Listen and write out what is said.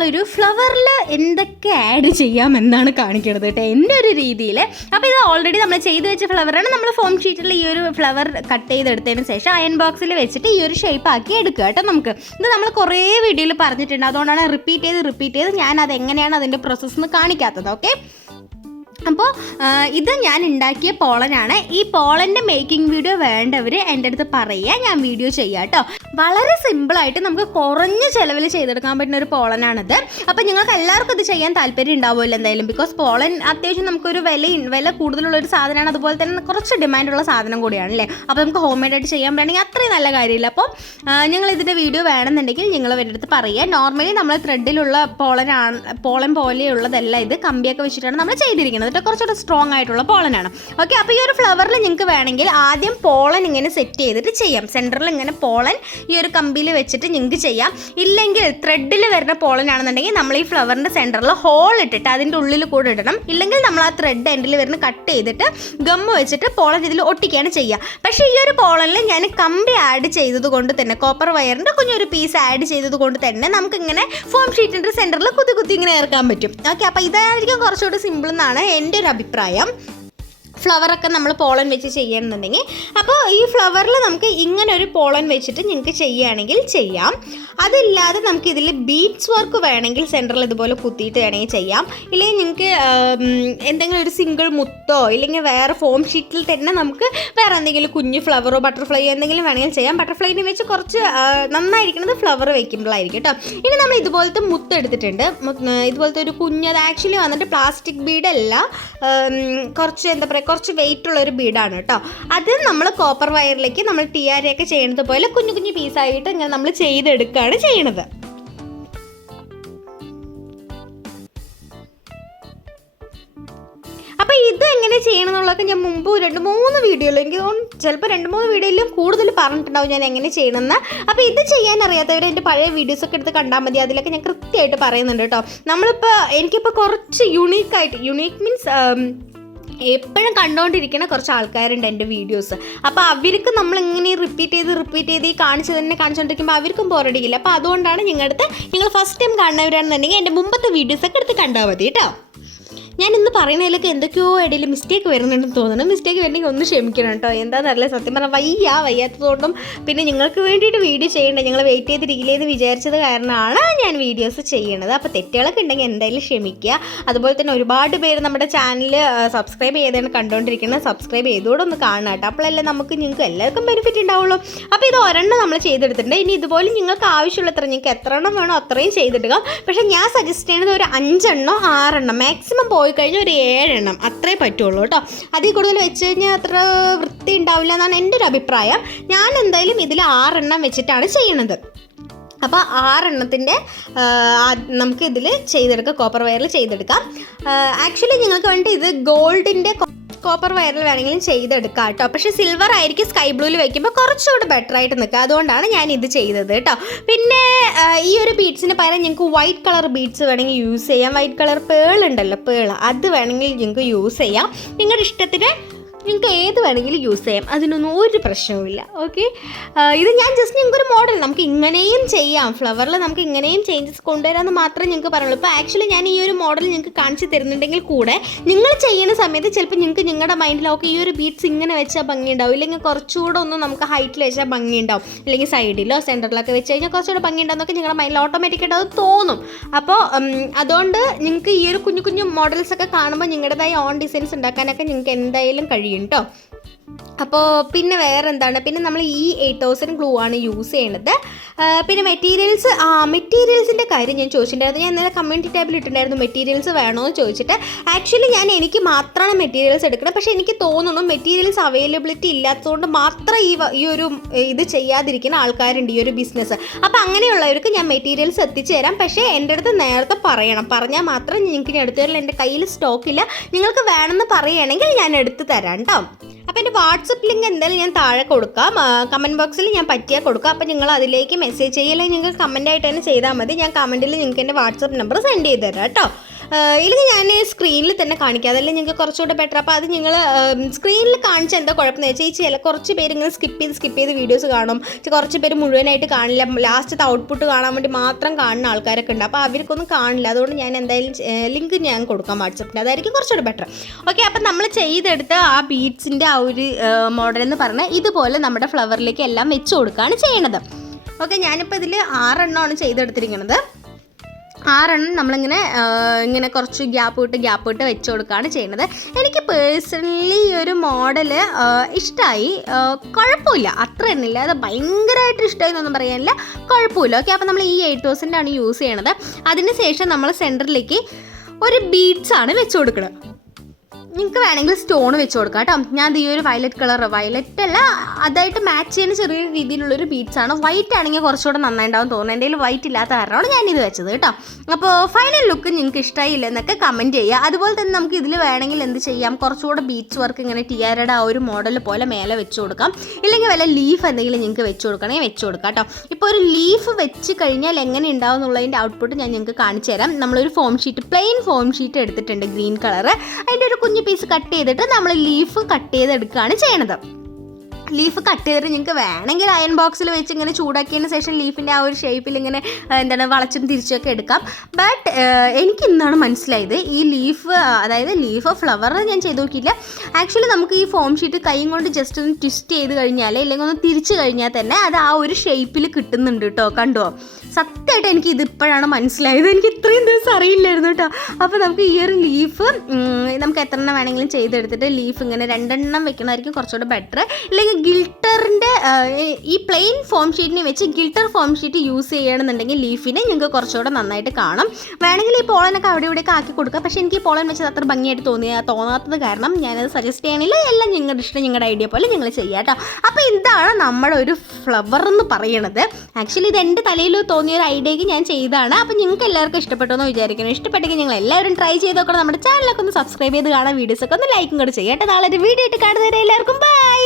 നമ്മളൊരു ഫ്ലവറിൽ എന്തൊക്കെ ആഡ് ചെയ്യാമെന്നാണ് കാണിക്കുന്നത് കേട്ടോ, എൻ്റെ ഒരു രീതിയിൽ. അപ്പോൾ ഇത് ഓൾറെഡി നമ്മൾ ചെയ്ത് വെച്ച ഫ്ലവറാണ്. നമ്മൾ ഫോം ഷീറ്റിൽ ഈ ഒരു ഫ്ലവർ കട്ട് ചെയ്തെടുത്തതിന് ശേഷം അയൺ ബോക്സിൽ വെച്ചിട്ട് ഈ ഒരു ഷേപ്പ് ആക്കി എടുക്കുക കേട്ടോ. നമുക്ക് ഇത് നമ്മൾ കുറേ വീഡിയോയിൽ പറഞ്ഞിട്ടുണ്ട്, അതുകൊണ്ടാണ് റിപ്പീറ്റ് ചെയ്ത് ഞാൻ അതെങ്ങനെയാണ് അതിൻ്റെ പ്രോസസ്സ് കാണിക്കാത്തത്. ഓക്കെ, അപ്പോൾ ഇത് ഞാൻ ഉണ്ടാക്കിയ പോളനാണ്. ഈ പോളൻ്റെ മേക്കിംഗ് വീഡിയോ വേണ്ടവർ എൻ്റെ അടുത്ത് പറയുക, ഞാൻ വീഡിയോ ചെയ്യാം കേട്ടോ. വളരെ സിമ്പിളായിട്ട് നമുക്ക് കുറഞ്ഞ ചിലവിൽ ചെയ്തെടുക്കാൻ പറ്റുന്ന ഒരു പോളനാണിത്. അപ്പോൾ നിങ്ങൾക്ക് എല്ലാവർക്കും ഇത് ചെയ്യാൻ താല്പര്യം ഉണ്ടാവുമല്ലോ എന്തായാലും, ബിക്കോസ് പോളൻ അത്യാവശ്യം നമുക്കൊരു വില കൂടുതലുള്ളൊരു സാധനമാണ്, അതുപോലെ തന്നെ കുറച്ച് ഡിമാൻഡുള്ള സാധനം കൂടിയാണ് അല്ലേ. അപ്പോൾ നമുക്ക് ഹോം മെയ്ഡായിട്ട് ചെയ്യാൻ പറ്റുകയാണെങ്കിൽ അത്രയും നല്ല കാര്യമില്ല. അപ്പോൾ നിങ്ങൾ ഇതിൻ്റെ വീഡിയോ വേണമെന്നുണ്ടെങ്കിൽ നിങ്ങൾ എൻ്റെ അടുത്ത് പറയുക. നോർമലി നമ്മൾ ത്രെഡിലുള്ള പോളൻ പോലെയുള്ളതല്ല, ഇത് കമ്പിയൊക്കെ വെച്ചിട്ടാണ് നമ്മൾ ചെയ്തിരിക്കുന്നത്. കുറച്ചുകൂടെ സ്ട്രോങ് ആയിട്ടുള്ള പോളനാണ്. ഓക്കെ, അപ്പോൾ ഈ ഒരു ഫ്ലവറിൽ നിങ്ങൾക്ക് വേണമെങ്കിൽ ആദ്യം പോളൻ ഇങ്ങനെ സെറ്റ് ചെയ്തിട്ട് ചെയ്യാം. സെൻറ്ററിൽ ഇങ്ങനെ പോളൻ ഈ ഒരു കമ്പിയിൽ വെച്ചിട്ട് നിങ്ങൾക്ക് ചെയ്യാം. ഇല്ലെങ്കിൽ ത്രെഡിൽ വരുന്ന പോളനാണെന്നുണ്ടെങ്കിൽ നമ്മൾ ഈ ഫ്ലവറിൻ്റെ സെൻറ്ററിൽ ഹോൾ ഇട്ടിട്ട് അതിൻ്റെ ഉള്ളിൽ കൂടെ ഇടണം. ഇല്ലെങ്കിൽ നമ്മൾ ആ ത്രെഡ് എൻഡിൽ വരുന്ന കട്ട് ചെയ്തിട്ട് ഗമ്മ് വെച്ചിട്ട് പോളൻ ഇതിൽ ഒട്ടിക്കുകയാണ് ചെയ്യുക. പക്ഷേ ഈ ഒരു പോളനിൽ ഞാൻ കമ്പി ആഡ് ചെയ്തത് കൊണ്ട് തന്നെ, കോപ്പർ വയറിൻ്റെ കുഞ്ഞൊരു പീസ് ആഡ് ചെയ്തത് കൊണ്ട് തന്നെ നമുക്കിങ്ങനെ ഫോം ഷീറ്റിൻ്റെ സെൻറ്ററിൽ കുത്തി ഇങ്ങനെ ഇറക്കാൻ പറ്റും. ഓക്കെ, അപ്പോൾ ഇതായിരിക്കും കുറച്ചുകൂടി സിമ്പിൾ എന്നാണ് എൻ്റെ ഒരു അഭിപ്രായം. ഫ്ലവറൊക്കെ നമ്മൾ പോളൻ വെച്ച് ചെയ്യണമെന്നുണ്ടെങ്കിൽ. അപ്പോൾ ഈ ഫ്ലവറിൽ നമുക്ക് ഇങ്ങനെ ഒരു പോളൻ വെച്ചിട്ട് നിങ്ങൾക്ക് ചെയ്യുകയാണെങ്കിൽ ചെയ്യാം. അതില്ലാതെ നമുക്ക് ഇതിൽ ബീഡ്സ് വർക്ക് വേണമെങ്കിൽ സെൻറ്ററിൽ ഇതുപോലെ കുത്തിയിട്ട് വേണമെങ്കിൽ ചെയ്യാം. ഇല്ലെങ്കിൽ നിങ്ങൾക്ക് എന്തെങ്കിലും ഒരു സിംഗിൾ മുത്തോ ഇല്ലെങ്കിൽ വേറെ ഫോം ഷീറ്റിൽ തന്നെ നമുക്ക് വേറെ എന്തെങ്കിലും കുഞ്ഞ് ഫ്ലവറോ ബട്ടർഫ്ലൈയോ എന്തെങ്കിലും വേണമെങ്കിൽ ചെയ്യാം. ബട്ടർഫ്ലൈനെ വെച്ച് കുറച്ച് നന്നായിരിക്കുന്നത് ഫ്ലവർ വയ്ക്കുമ്പോഴായിരിക്കും കേട്ടോ. ഇനി നമ്മൾ ഇതുപോലത്തെ മുത്ത് എടുത്തിട്ടുണ്ട്, ഇതുപോലത്തെ ഒരു കുഞ്ഞത് ആക്ച്വലി വന്നിട്ട് പ്ലാസ്റ്റിക് ബീഡല്ല, കുറച്ച് എന്താ പറയുക, കുറച്ച് വെയിറ്റ് ഉള്ള ഒരു ബീഡാണ് കേട്ടോ. അത് നമ്മൾ കോപ്പർ വയറിലേക്ക് നമ്മൾ ടിയാരയൊക്കെ ചെയ്യുന്നത് പോലെ കുഞ്ഞു കുഞ്ഞു പീസായിട്ട് ഇങ്ങനെ നമ്മൾ ചെയ്തെടുക്കുകയാണ് ചെയ്യണത്. അപ്പോൾ ഇത് എങ്ങനെ ചെയ്യണം എന്നുള്ളതൊക്കെ ഞാൻ മുമ്പ് 2-3 വീഡിയോയിൽ, എനിക്ക് തോന്നുന്നു ചിലപ്പോൾ 2-3 വീഡിയോയിലും കൂടുതൽ പറഞ്ഞിട്ടുണ്ടാവും ഞാൻ എങ്ങനെ ചെയ്യണമെന്ന്. അപ്പോൾ ഇത് ചെയ്യാൻ അറിയാത്തവർ എൻ്റെ പഴയ വീഡിയോസൊക്കെ എടുത്ത് കണ്ടാൽ മതി, അതിലൊക്കെ ഞാൻ കൃത്യമായിട്ട് പറയുന്നുണ്ട് കേട്ടോ. എനിക്കിപ്പോൾ കുറച്ച് യുണീക്ക് മീൻസ് എപ്പോഴും കണ്ടുകൊണ്ടിരിക്കുന്ന കുറച്ച് ആൾക്കാരുണ്ട് എൻ്റെ വീഡിയോസ്. അപ്പോൾ അവർക്ക് നമ്മളിങ്ങനെ റിപ്പീറ്റ് ചെയ്ത് ഈ കാണിച്ചുകൊണ്ടിരിക്കുമ്പോൾ അവർക്കും ബോറടിക്കില്ല. അപ്പോൾ അതുകൊണ്ടാണ് നിങ്ങൾ ഫസ്റ്റ് ടൈം കാണുന്നവരാണെന്നുണ്ടെങ്കിൽ എൻ്റെ മുമ്പത്തെ വീഡിയോസൊക്കെ എടുത്ത് കണ്ടാൽ മതി കേട്ടോ. ഞാൻ ഇന്ന് പറയുന്നതിലൊക്കെ എന്തൊക്കെയോ ഇടയിൽ മിസ്റ്റേക്ക് വരുന്നുണ്ടെന്ന് തോന്നുന്നു. മിസ്റ്റേക്ക് വരണമെങ്കിൽ ഒന്ന് ക്ഷമിക്കണം കേട്ടോ. എന്താണെന്നറിയില്ല, സത്യം പറഞ്ഞാൽ വയ്യാത്തതുകൊണ്ടും പിന്നെ നിങ്ങൾക്ക് വേണ്ടിയിട്ട് വീഡിയോ ചെയ്യേണ്ടത്, ഞങ്ങൾ വെയിറ്റ് ചെയ്തിരിക്കില്ലെന്ന് വിചാരിച്ചത് കാരണമാണ് ഞാൻ വീഡിയോസ് ചെയ്യണത്. അപ്പോൾ തെറ്റുകളൊക്കെ ഉണ്ടെങ്കിൽ എന്തായാലും ക്ഷമിക്കുക. അതുപോലെ തന്നെ ഒരുപാട് പേര് നമ്മുടെ ചാനൽ സബ്സ്ക്രൈബ് ചെയ്താണ് കണ്ടുകൊണ്ടിരിക്കുന്നത്. സബ്സ്ക്രൈബ് ചെയ്തുകൂടെ ഒന്ന് കാണുക കേട്ടോ, അപ്പോഴല്ലേ നിങ്ങൾക്ക് എല്ലാവർക്കും ബെനിഫിറ്റ് ഉണ്ടാവുള്ളൂ. അപ്പോൾ ഇത് ഒരെണ്ണം നമ്മൾ ചെയ്തെടുത്തിട്ടുണ്ട്. ഇനി ഇതുപോലെ നിങ്ങൾക്ക് ആവശ്യമുള്ളത്ര നിങ്ങൾക്ക് എത്ര എണ്ണം വേണോ അത്രയും ചെയ്തിടുക. പക്ഷേ ഞാൻ സജസ്റ്റ് ചെയ്യുന്നത് ഒരു 5 എണ്ണോ 6 എണ്ണം മാക്സിമം പോയി കഴിഞ്ഞാൽ ഒരു 7 എണ്ണം അത്രേ പറ്റുള്ളൂ കേട്ടോ. അതിൽ കൂടുതൽ വെച്ച് കഴിഞ്ഞാൽ അത്ര വൃത്തി ഉണ്ടാവില്ല എന്നാണ് എൻ്റെ ഒരു അഭിപ്രായം. ഞാൻ എന്തായാലും ഇതിൽ 6 എണ്ണം വെച്ചിട്ടാണ് ചെയ്യണത്. അപ്പോൾ 6 എണ്ണത്തിൻ്റെ നമുക്ക് ഇതിൽ ചെയ്തെടുക്കാം, കോപ്പർ വയറിൽ ചെയ്തെടുക്കാം. ആക്ച്വലി നിങ്ങൾക്ക് വേണ്ടി ഇത് ഗോൾഡിൻ്റെ കോപ്പർ വയറിൽ വേണമെങ്കിലും ചെയ്തെടുക്കാം കേട്ടോ. പക്ഷേ സിൽവർ ആയിരിക്കും സ്കൈ ബ്ലൂവിൽ വയ്ക്കുമ്പോൾ കുറച്ചുകൂടി ബെറ്റർ ആയിട്ട് നിൽക്കുക. അതുകൊണ്ടാണ് ഞാൻ ഇത് ചെയ്തത് കേട്ടോ. പിന്നെ ഈ ഒരു ബീഡ്സിന് പകരം ഞങ്ങൾക്ക് വൈറ്റ് കളർ ബീഡ്സ് വേണമെങ്കിൽ യൂസ് ചെയ്യാം. വൈറ്റ് കളർ പേൾ ഉണ്ടല്ലോ, അത് വേണമെങ്കിൽ നിങ്ങൾക്ക് യൂസ് ചെയ്യാം. നിങ്ങളുടെ ഇഷ്ടത്തിന് നിങ്ങൾക്ക് ഏത് വേണമെങ്കിലും യൂസ് ചെയ്യാം, അതിനൊന്നും ഒരു പ്രശ്നവുമില്ല. ഓക്കെ, ഇത് ഞാൻ ജസ്റ്റ് നിങ്ങൾക്കൊരു മോഡൽ, നമുക്ക് ഇങ്ങനെയും ചെയ്യാം, ഫ്ലവറിൽ നമുക്ക് ഇങ്ങനെയും ചേഞ്ചസ് കൊണ്ടുവരാമെന്ന് മാത്രമേ നിങ്ങൾക്ക് പറയുള്ളൂ. ഇപ്പോൾ ആക്ച്വലി ഞാൻ ഈ ഒരു മോഡൽ നിങ്ങൾക്ക് കാണിച്ച് തരുന്നുണ്ടെങ്കിൽ കൂടെ നിങ്ങൾ ചെയ്യുന്ന സമയത്ത് ചിലപ്പോൾ നിങ്ങൾക്ക് നിങ്ങളുടെ മൈൻഡിൽ ഓക്കെ ഈ ഒരു ബീഡ്സ് ഇങ്ങനെ വെച്ചാൽ ഭംഗിയുണ്ടാവും, ഇല്ലെങ്കിൽ കുറച്ചുകൂടെ ഒന്ന് നമുക്ക് ഹൈറ്റിൽ വെച്ചാൽ ഭംഗിയുണ്ടാവും, അല്ലെങ്കിൽ സൈഡിലോ സെൻറ്ററിലൊക്കെ വെച്ച് കഴിഞ്ഞാൽ കുറച്ചുകൂടെ ഭംഗിയുണ്ടാവും എന്നൊക്കെ നിങ്ങളുടെ മൈൻഡിൽ ഓട്ടോമാറ്റിക്കായിട്ട് അത് തോന്നും. അപ്പോൾ അതുകൊണ്ട് നിങ്ങൾക്ക് ഈ ഒരു കുഞ്ഞു കുഞ്ഞു മോഡൽസൊക്കെ കാണുമ്പോൾ നിങ്ങളുടേതായ ഓൺ ഡിസൈൻസ് ഉണ്ടാക്കാനൊക്കെ നിങ്ങൾക്ക് എന്തായാലും കഴിയും കേട്ടോ. അപ്പോൾ പിന്നെ വേറെ എന്താണ്, പിന്നെ നമ്മൾ ഈ 8000 ഗ്ലൂ ആണ് യൂസ് ചെയ്യണത്. പിന്നെ മെറ്റീരിയൽസിൻ്റെ കാര്യം ഞാൻ ചോദിച്ചിട്ടുണ്ടായിരുന്നു. ഞാൻ ഇന്നലെ കമ്മ്യൂണിറ്റി ടാബിൽ ഇട്ടിട്ടുണ്ടായിരുന്നു മെറ്റീരിയൽസ് വേണോ എന്ന് ചോദിച്ചിട്ട്. ആക്ച്വലി എനിക്ക് മാത്രമാണ് മെറ്റീരിയൽസ് എടുക്കണം. പക്ഷേ എനിക്ക് തോന്നുന്നു മെറ്റീരിയൽസ് അവൈലബിലിറ്റി ഇല്ലാത്തതുകൊണ്ട് മാത്രം ഈ ഒരു ഇത് ചെയ്യാതിരിക്കുന്ന ആൾക്കാരുണ്ട്, ഈ ഒരു ബിസിനസ്. അപ്പോൾ അങ്ങനെയുള്ളവർക്ക് ഞാൻ മെറ്റീരിയൽസ് എത്തിച്ചു തരാം. പക്ഷേ എൻ്റെ അടുത്ത് നേരത്തെ പറഞ്ഞാൽ മാത്രം നിങ്ങൾക്ക് ഞാൻ എടുത്തു തരില്ല. എൻ്റെ കയ്യിൽ സ്റ്റോക്കില്ല. നിങ്ങൾക്ക് വേണമെന്ന് പറയുകയാണെങ്കിൽ ഞാൻ എടുത്ത് തരാം കേട്ടോ. അപ്പോൾ എൻ്റെ വാട്സപ്പ് ലിങ്ക് എന്തായാലും ഞാൻ താഴെ കൊടുക്കാം, കമൻറ്റ് ബോക്സിൽ ഞാൻ പറ്റിയാൽ കൊടുക്കാം. അപ്പോൾ നിങ്ങൾ അതിലേക്ക് മെസ്സേജ് ചെയ്യില്ലെങ്കിൽ നിങ്ങൾക്ക് കമൻറ്റായിട്ട് തന്നെ ചെയ്താൽ മതി. ഞാൻ കമൻറ്റിൽ നിങ്ങൾക്ക് എൻ്റെ വാട്സപ്പ് നമ്പർ സെൻഡ് ചെയ്ത് തരാം കേട്ടോ. ഇല്ലെങ്കിൽ ഞാൻ സ്ക്രീനിൽ തന്നെ കാണിക്കാം, അതല്ലേ നിങ്ങൾക്ക് കുറച്ചുകൂടെ ബെറ്റർ. അപ്പോൾ അത് നിങ്ങൾ സ്ക്രീനിൽ കാണിച്ച എന്താ കുഴപ്പമെന്ന് വെച്ചാൽ കുറച്ച് പേര് ഇങ്ങനെ സ്കിപ്പ് ചെയ്ത് വീഡിയോസ് കാണും, കുറച്ച് പേര് മുഴുവനായിട്ട് കാണില്ല, ലാസ്റ്റത്തെ ഔട്ട്പുട്ട് കാണാൻ വേണ്ടി മാത്രം കാണുന്ന ആൾക്കാരൊക്കെ ഉണ്ട്. അപ്പോൾ അവർക്കൊന്നും കാണില്ല. അതുകൊണ്ട് ഞാൻ എന്തായാലും ലിങ്ക് ഞാൻ കൊടുക്കാം വാട്സപ്പിൽ, അതായിരിക്കും കുറച്ചുകൂടെ ബെറ്റർ. ഓക്കെ, അപ്പം നമ്മൾ ചെയ്തെടുത്ത ആ ബീഡ്സിൻ്റെ ആ ഒരു മോഡൽ എന്ന് പറഞ്ഞാൽ ഇതുപോലെ നമ്മുടെ ഫ്ലവറിലേക്ക് എല്ലാം വെച്ച് കൊടുക്കുകയാണ് ചെയ്യണത്. ഓക്കെ, ഞാനിപ്പോൾ ഇതിൽ 6 എണ്ണമാണ് ചെയ്തെടുത്തിരിക്കുന്നത്. 6 എണ്ണം നമ്മളിങ്ങനെ കുറച്ച് ഗ്യാപ്പ് വിട്ട് വെച്ച് കൊടുക്കുകയാണ് ചെയ്യുന്നത്. എനിക്ക് പേഴ്സണലി ഈ ഒരു മോഡൽ ഇഷ്ടമായി, കുഴപ്പമില്ല, അത്ര എണ്ണില്ല, അത് ഭയങ്കരമായിട്ട് ഇഷ്ടമായി എന്നൊന്നും പറയാനില്ല, കുഴപ്പമില്ല. ഓക്കെ, അപ്പോൾ നമ്മൾ ഈ 8000 ആണ് യൂസ് ചെയ്യണത്. അതിന് ശേഷം നമ്മൾ സെൻറ്ററിലേക്ക് ഒരു ബീഡ്സാണ് വെച്ച് കൊടുക്കുന്നത്. നിങ്ങൾക്ക് വേണമെങ്കിൽ സ്റ്റോൺ വെച്ച് കൊടുക്കാം കേട്ടോ. ഞാൻ ഈ ഒരു വയലറ്റ് അല്ല, അതായിട്ട് മാച്ച് ചെയ്യുന്ന ചെറിയ രീതിയിലുള്ളൊരു ബീഡ്സാണ്. വൈറ്റ് ആണെങ്കിൽ കുറച്ചുകൂടെ നന്നായിട്ടുണ്ടാവും തോന്നുന്നു. എൻ്റെ കയ്യിൽ വൈറ്റ് ഇല്ലാത്ത കാരണമാണ് ഞാനിത് വെച്ചത് കേട്ടോ. അപ്പോൾ ഫൈനൽ ലുക്ക് നിങ്ങൾക്ക് ഇഷ്ടമായില്ല എന്നൊക്കെ കമൻറ്റ് ചെയ്യുക. അതുപോലെ തന്നെ നമുക്ക് ഇതിൽ വേണമെങ്കിൽ എന്ത് ചെയ്യാം, കുറച്ചുകൂടെ ബീഡ്സ് വർക്ക് ഇങ്ങനെ ടിയാരയുടെ ആ ഒരു മോഡൽ പോലെ മേലെ വെച്ച് കൊടുക്കാം. ഇല്ലെങ്കിൽ വല്ല ലീഫ് എന്തെങ്കിലും നിങ്ങൾക്ക് വെച്ച് കൊടുക്കണമെങ്കിൽ വെച്ച് കൊടുക്കാം കേട്ടോ. ഇപ്പോൾ ഒരു ലീഫ് വെച്ച് കഴിഞ്ഞാൽ എങ്ങനെ ഉണ്ടാവും എന്നുള്ളതിൻ്റെ ഔട്ട്പുട്ട് ഞാൻ നിങ്ങൾക്ക് കാണിച്ചു തരാം. നമ്മളൊരു പ്ലെയിൻ ഫോം ഷീറ്റ് എടുത്തിട്ടുണ്ട്, ഗ്രീൻ കളർ. അതിൻ്റെ ഒരു കുഞ്ഞു പീസ് കട്ട് ചെയ്തിട്ട് നമ്മൾ ലീഫ് കട്ട് ചെയ്തെടുക്കുകയാണ് ചെയ്യണത്. ലീഫ് കട്ട് ചെയ്തിട്ട് നിങ്ങൾക്ക് വേണമെങ്കിൽ അയൺ ബോക്സിൽ വെച്ച് ഇങ്ങനെ ചൂടാക്കിയതിന് ശേഷം ലീഫിൻ്റെ ആ ഒരു ഷേപ്പിൽ ഇങ്ങനെ വളച്ചും തിരിച്ചൊക്കെ എടുക്കാം. ബട്ട് എനിക്ക് ഇന്നാണ് മനസ്സിലായത്, ഈ ലീഫ് ഫ്ലവർ ഞാൻ ചെയ്ത് നോക്കിയില്ല. ആക്ച്വലി നമുക്ക് ഈ ഫോം ഷീറ്റ് കൈ കൊണ്ട് ജസ്റ്റ് ഒന്ന് ട്വിസ്റ്റ് ചെയ്ത് കഴിഞ്ഞാൽ, ഇല്ലെങ്കിൽ ഒന്ന് തിരിച്ച് കഴിഞ്ഞാൽ തന്നെ അത് ആ ഒരു ഷേപ്പിൽ കിട്ടുന്നുണ്ട് കേട്ടോ. കണ്ടോ, സത്യമായിട്ട് എനിക്ക് ഇതിപ്പോഴാണ് മനസ്സിലായത്, എനിക്ക് ഇത്രയും ദിവസം അറിയില്ലായിരുന്നു കേട്ടോ. അപ്പോൾ നമുക്ക് ഈ ഒരു ലീഫ് നമുക്ക് എത്ര എണ്ണം വേണമെങ്കിലും ചെയ്തെടുത്തിട്ട് ലീഫ് ഇങ്ങനെ 2 എണ്ണം വെക്കണമായിരിക്കും കുറച്ചുകൂടെ ബെറ്റർ. ഇല്ലെങ്കിൽ ഗിൽട്ടറിൻ്റെ ഈ പ്ലെയിൻ ഫോം ഷീറ്റിനെ വെച്ച് ഗിൽട്ടർ ഫോം ഷീറ്റ് യൂസ് ചെയ്യണമെന്നുണ്ടെങ്കിൽ ലീഫിനെ നിങ്ങൾക്ക് കുറച്ചുകൂടെ നന്നായിട്ട് കാണും. വേണമെങ്കിൽ ഈ പോളനൊക്കെ അവിടെ ഇവിടെയൊക്കെ ആക്കി കൊടുക്കുക. പക്ഷേ എനിക്ക് ഈ പോളൻ വെച്ചത് അത്ര ഭംഗിയായിട്ട് തോന്നാത്തത് കാരണം ഞാനത് സജസ്റ്റ് ചെയ്യണില്ല. എല്ലാം നിങ്ങളുടെ ഇഷ്ടം, നിങ്ങളുടെ ഐഡിയ പോലെ നിങ്ങൾ ചെയ്യാം കേട്ടോ. അപ്പോൾ ഇതാണ് നമ്മുടെ ഒരു ഫ്ലവർ എന്ന് പറയണത്. ആക്ച്വലി ഇത് എൻ്റെ തലയിൽ തോന്നിയൊരു ഐഡിയക്ക് ഞാൻ ചെയ്തതാണ്. അപ്പോൾ നിങ്ങൾക്ക് എല്ലാവർക്കും ഇഷ്ടപ്പെട്ടു എന്ന് വിചാരിക്കുന്നു. ഇഷ്ടപ്പെട്ടെങ്കിൽ നിങ്ങൾ എല്ലാവരും ട്രൈ ചെയ്ത് നോക്കണം. നമ്മുടെ ചാനലൊക്കെ ഒന്ന് സബ്സ്ക്രൈബ് ചെയ്ത് കാണാൻ, വീഡിയോസൊക്കെ ഒന്ന് ലൈക്കും കൂടെ ചെയ്യാം കേട്ടോ. നാളെ ഒരു വീഡിയോ ആയിട്ട് കാണുന്നവരെ എല്ലാവർക്കും ബൈ.